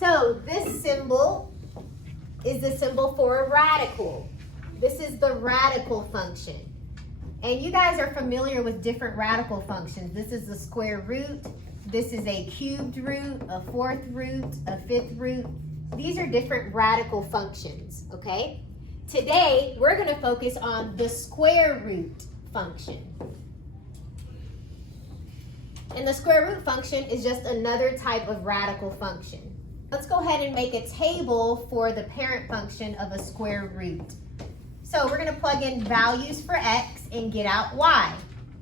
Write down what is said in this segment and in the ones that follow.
So this symbol is the symbol for a radical. This is the radical function. And you guys are familiar with different radical functions. This is the square root. This is a cubed root, a fourth root, a fifth root. These are different radical functions, okay? Today, we're going to focus on the square root function. And the square root function is just another type of radical function. Let's go ahead and make a table for the parent function of a square root. So we're going to plug in values for x and get out y.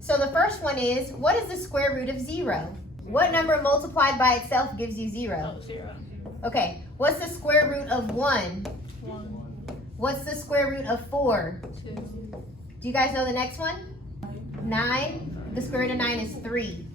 So the first one is, what is the square root of 0? What number multiplied by itself gives you 0? Oh, 0. Okay, what's the square root of 1? 1. What's the square root of 4? 2. Do you guys know the next one? 9. The square root of 9 is 3.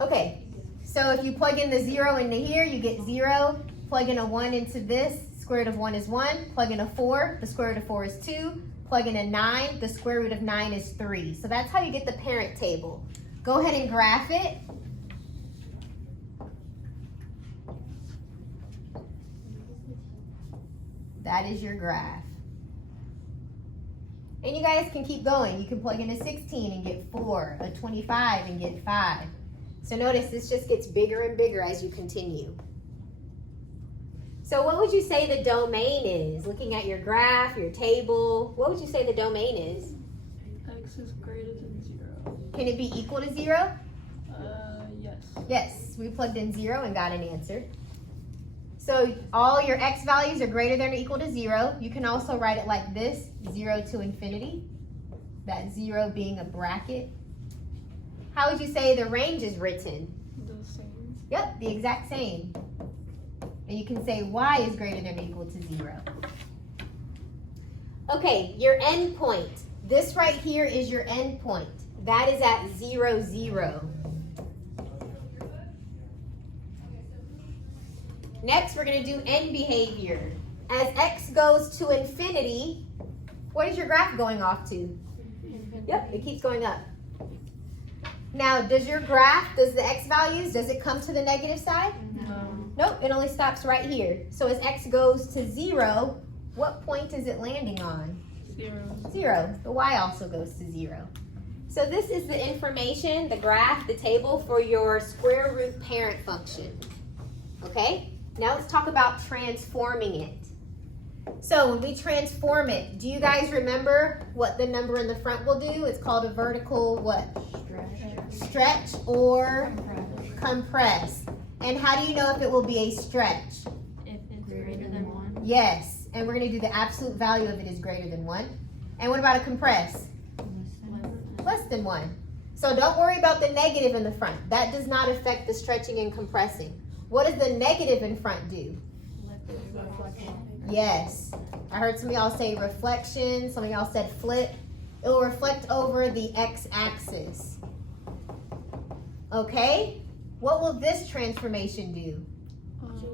Okay, so if you plug in the 0 into here, you get 0. Plug in a 1 into this, square root of 1 is 1. Plug in a 4, the square root of 4 is 2. Plug in a 9, the square root of 9 is 3. So that's how you get the parent table. Go ahead and graph it. That is your graph. And you guys can keep going. You can plug in a 16 and get 4, a 25 and get 5. So notice this just gets bigger and bigger as you continue. So what would you say the domain is? Looking at your graph, your table, what would you say the domain is? X is greater than 0. Can it be equal to 0? Yes. Yes, we plugged in 0 and got an answer. So all your x values are greater than or equal to 0. You can also write it like this, 0 to infinity. That 0 being a bracket. How would you say the range is written? The same. Yep, the exact same. And you can say y is greater than or equal to 0. Okay, your end point. This right here is your end point. That is at 0, 0. Next, we're going to do end behavior. As x goes to infinity, what is your graph going off to? Yep, it keeps going up. Now, does your graph, does the x values, does it come to the negative side? No. Nope, it only stops right here. So as x goes to 0, what point is it landing on? 0. 0. The y also goes to 0. So this is the information, the graph, the table for your square root parent function. Okay? Now let's talk about transforming it. So when we transform it, do you guys remember what the number in the front will do? It's called a vertical what? Stretch or compress. And how do you know if it will be a stretch? If it's greater than 1. Yes, and we're going to do the absolute value of it is greater than 1. And what about a compress? Less than 1. So don't worry about the negative in the front. That does not affect the stretching and compressing. What does the negative in front do? Yes. I heard some of y'all say reflection. Some of y'all said flip. It will reflect over the x-axis. Okay? What will this transformation do?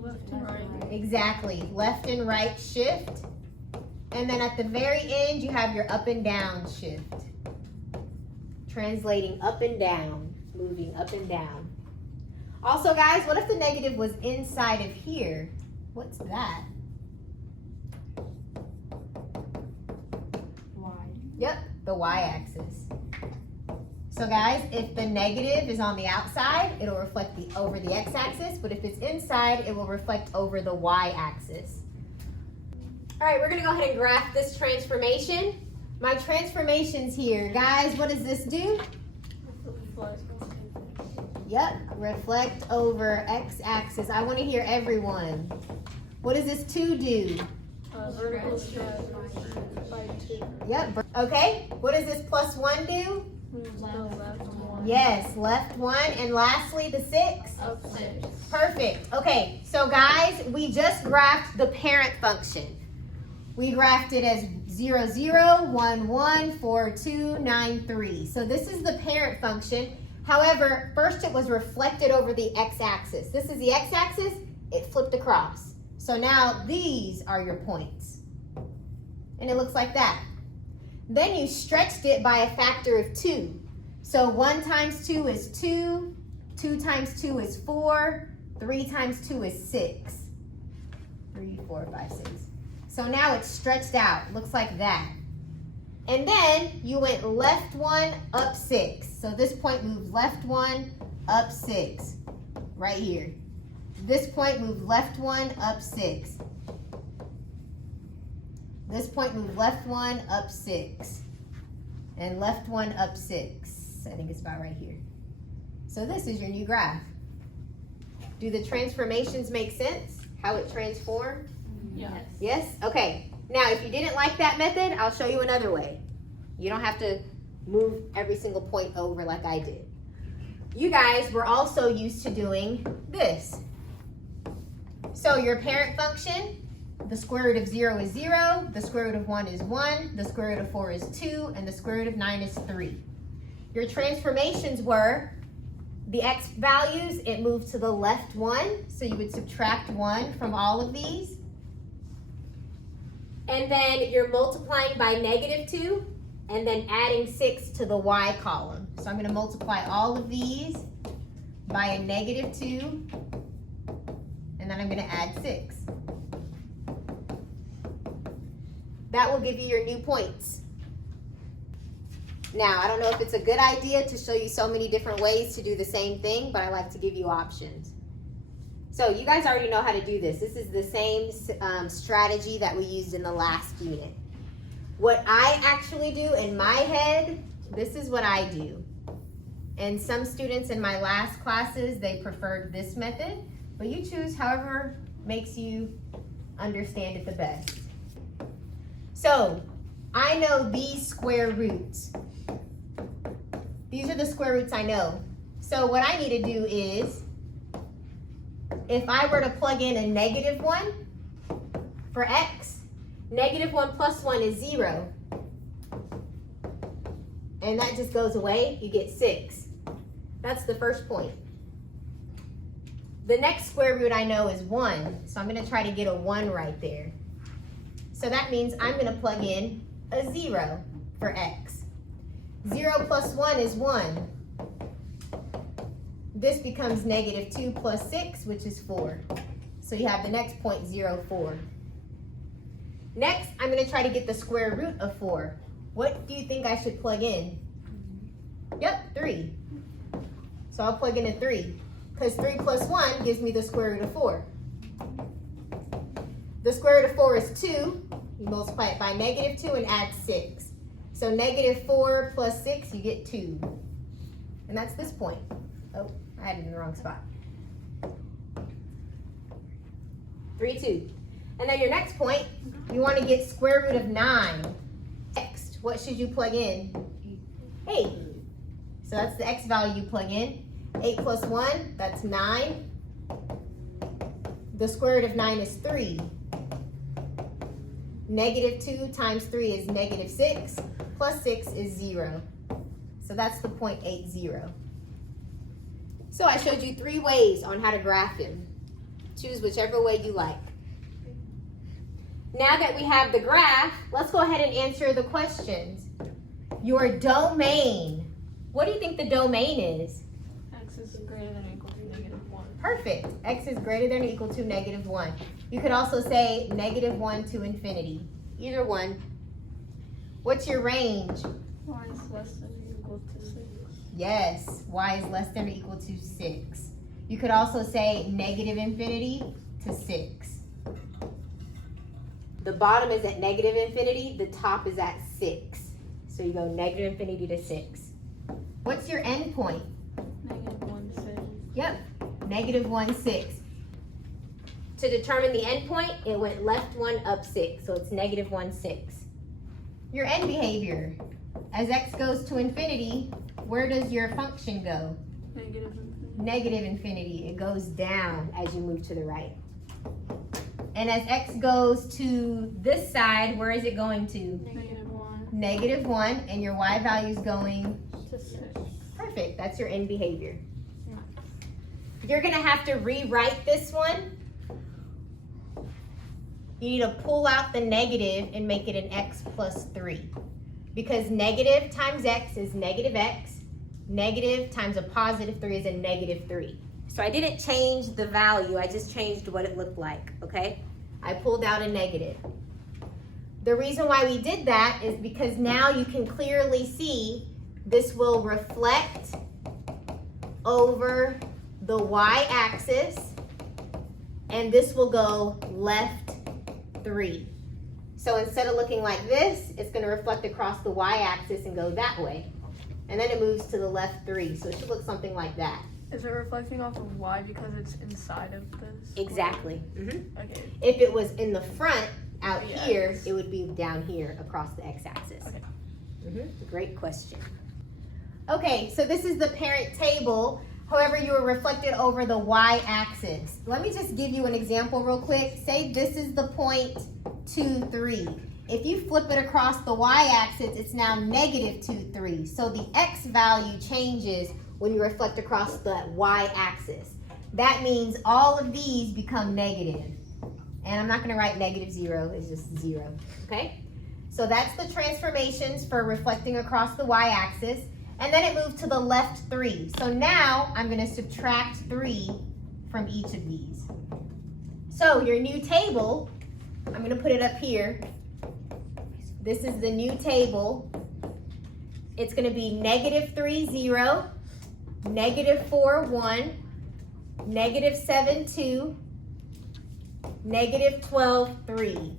Left and right. Exactly. Left and right shift. And then at the very end, you have your up and down shift. Translating up and down. Moving up and down. Also, guys, what if the negative was inside of here? What's that? Y. Yep, the y-axis. So guys, if the negative is on the outside, it'll reflect over the x-axis, but if it's inside, it will reflect over the y-axis. All right, we're gonna go ahead and graph this transformation. My transformation's here. Guys, what does this do? Yep, reflect over x-axis. I wanna hear everyone. What does this 2 do? Vertical stretch by 2. Yep, okay. What does this plus 1 do? Move the left 1. Yes, left 1. And lastly, the 6? Up 6. Perfect. Okay, so guys, we just graphed the parent function. We graphed it as 0, 0, 1, 1, 4, 2, 9, 3. So this is the parent function. However, first it was reflected over the x-axis. This is the x-axis, it flipped across. So now these are your points. And it looks like that. Then you stretched it by a factor of 2. So 1 times 2 is 2, 2 times 2 is 4, 3 times 2 is 6. 3, 4, 5, 6. So now it's stretched out. Looks like that. And then you went left 1, up 6. So this point moved left 1, up 6. Right here. This point moved left 1, up 6. This point moved left 1, up 6. And left 1, up 6. I think it's about right here. So this is your new graph. Do the transformations make sense? How it transformed? Yes. Yes? Okay. Now, if you didn't like that method, I'll show you another way. You don't have to move every single point over like I did. You guys were also used to doing this. So your parent function, the square root of 0 is 0, the square root of 1 is 1, the square root of 4 is 2, and the square root of 9 is 3. Your transformations were the x values, it moved to the left 1, so you would subtract 1 from all of these. And then you're multiplying by -2, and then adding 6 to the y column. So I'm going to multiply all of these by a -2, and then I'm going to add 6. That will give you your new points. Now, I don't know if it's a good idea to show you so many different ways to do the same thing, but I like to give you options. So you guys already know how to do this. This is the same strategy that we used in the last unit. What I actually do in my head, this is what I do. And some students in my last classes, they preferred this method, but you choose however makes you understand it the best. So I know these square roots. These are the square roots I know. So what I need to do is, if I were to plug in a -1 for x, -1 plus 1 is 0. And that just goes away, you get 6. That's the first point. The next square root I know is 1, so I'm gonna try to get a 1 right there. So that means I'm gonna plug in a 0 for x. 0 plus 1 is 1. This becomes -2 plus 6, which is 4. So you have the next point, 0, 4. Next, I'm going to try to get the square root of 4. What do you think I should plug in? Yep, 3. So I'll plug in a 3, because 3 plus 1 gives me the square root of 4. The square root of 4 is 2. You multiply it by -2 and add 6. So -4 plus 6, you get 2. And that's this point. Oh, I had it in the wrong spot. 3, 2. And then your next point, you want to get square root of 9. Next, what should you plug in? 8. So that's the x value you plug in. 8 plus 1, that's 9. The square root of 9 is 3. -2 times 3 is -6. Plus 6 is 0. So that's the point 8, 0. So I showed you 3 ways on how to graph him. Choose whichever way you like. Now that we have the graph, let's go ahead and answer the questions. Your domain. What do you think the domain is? X is greater than or equal to -1. Perfect. X is greater than or equal to -1. You could also say -1 to infinity. Either one. What's your range? Y is less than or equal to 6. Yes, y is less than or equal to 6. You could also say -infinity to 6. The bottom is at -infinity, the top is at 6. So you go -infinity to 6. What's your end point? -1, 6. Yep, -1, 6. To determine the end point, it went left 1, up 6. So it's -1, 6. Your end behavior. As x goes to infinity, where does your function go? -infinity. -infinity. It goes down as you move to the right. And as x goes to this side, where is it going to? -1. -1, and your y value is going To 6. perfect. That's your end behavior. You're going to have to rewrite this one. You need to pull out the negative and make it an x plus 3. Because negative times x is -x. Negative times a positive 3 is a -3. So I didn't change the value, I just changed what it looked like, okay? I pulled out a negative. The reason why we did that is because now you can clearly see this will reflect over the y-axis, and this will go left 3. So instead of looking like this, it's going to reflect across the y-axis and go that way. And then it moves to the left 3, so it should look something like that. Is it reflecting off of y because it's inside of this? Exactly. Okay. If it was in the front, out Yeah. here, it would be down here across the x-axis. Okay. Great question. Okay, so this is the parent table. However, you were reflected over the y-axis. Let me just give you an example real quick. Say this is the point 2, 3. If you flip it across the y-axis, it's now negative 2, 3. So the x value changes when you reflect across the y-axis. That means all of these become negative. And I'm not going to write -0, it's just 0, okay? So that's the transformations for reflecting across the y-axis. And then it moved to the left 3. So now I'm going to subtract 3 from each of these. So your new table, I'm going to put it up here. This is the new table. It's going to be -3, 0, -4, 1, -7, 2, -12, 3.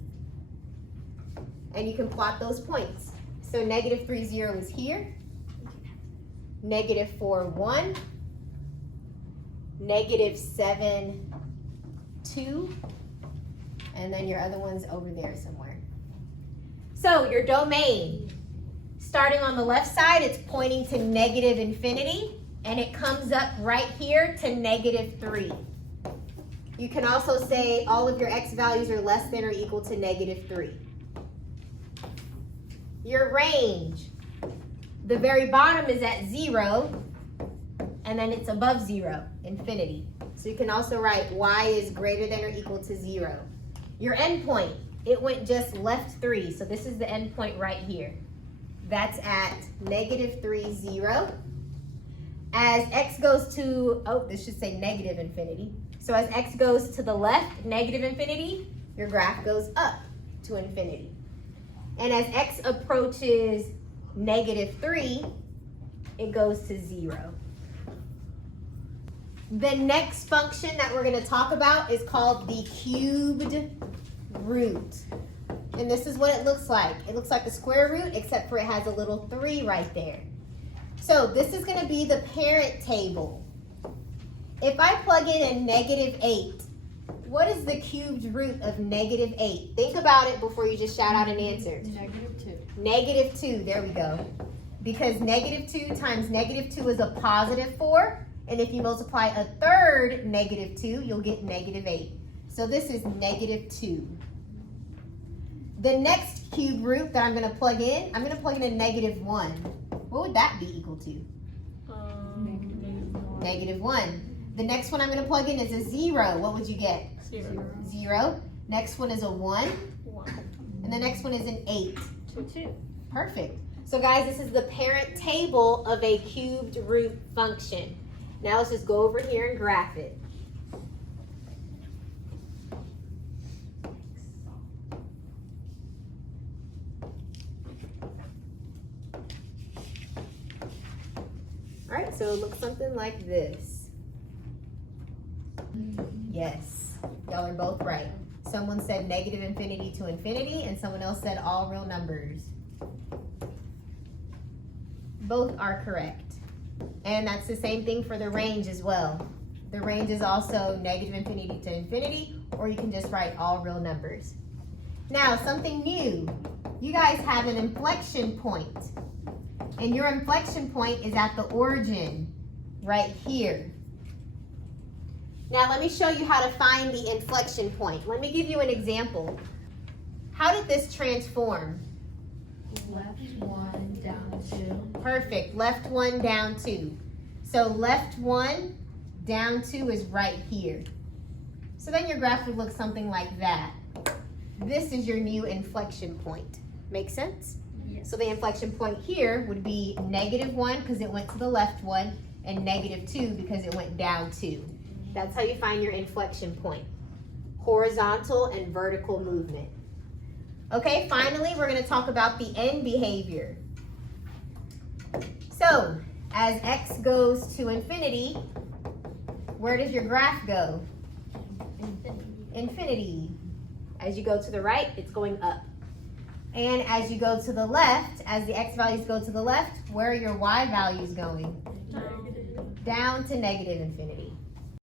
And you can plot those points. So -3, 0 is here. -4, 1. -7, 2. And then your other one's over there somewhere. So your domain, starting on the left side, it's pointing to -infinity. And it comes up right here to -3. You can also say all of your x values are less than or equal to -3. Your range, the very bottom is at 0, and then it's above 0, infinity. So you can also write y is greater than or equal to 0. Your endpoint, it went just left 3, so this is the endpoint right here. That's at -3, 0. As x goes to, this should say -infinity. So as x goes to the left, -infinity, your graph goes up to infinity. And as x approaches -3, it goes to 0. The next function that we're going to talk about is called the cubed root. And this is what it looks like. It looks like a square root, except for it has a little 3 right there. So this is going to be the parent table. If I plug in a -8, what is the cubed root of -8? Think about it before you just shout out an answer. -2. -2, there we go. Because -2 times -2 is a +4. And if you multiply a third -2, you'll get -8. So this is -2. The next cube root that I'm going to plug in, I'm going to plug in a -1. What would that be equal to? -1. The next one I'm going to plug in is a 0. What would you get? 0. Next one is a 1. 1. And the next one is an 8. 2. Perfect. So guys, this is the parent table of a cubed root function. Now let's just go over here and graph it. All right, so it looks something like this. Yes, y'all are both right. Someone said -infinity to infinity, and someone else said all real numbers. Both are correct. And that's the same thing for the range as well. The range is also -infinity to infinity, or you can just write all real numbers. Now, something new. You guys have an inflection point. And your inflection point is at the origin, right here. Now, let me show you how to find the inflection point. Let me give you an example. How did this transform? Left 1 down 2. Perfect. Left 1 down 2. So left 1 down 2 is right here. So then your graph would look something like that. This is your new inflection point. Make sense? Yes. So the inflection point here would be -1 because it went to the left 1, and -2 because it went down 2. That's how you find your inflection point. Horizontal and vertical movement. Okay, finally, we're going to talk about the end behavior. So, as x goes to infinity, where does your graph go? Infinity. As you go to the right, it's going up. And as you go to the left, as the x values go to the left, where are your y values going? Down to negative infinity.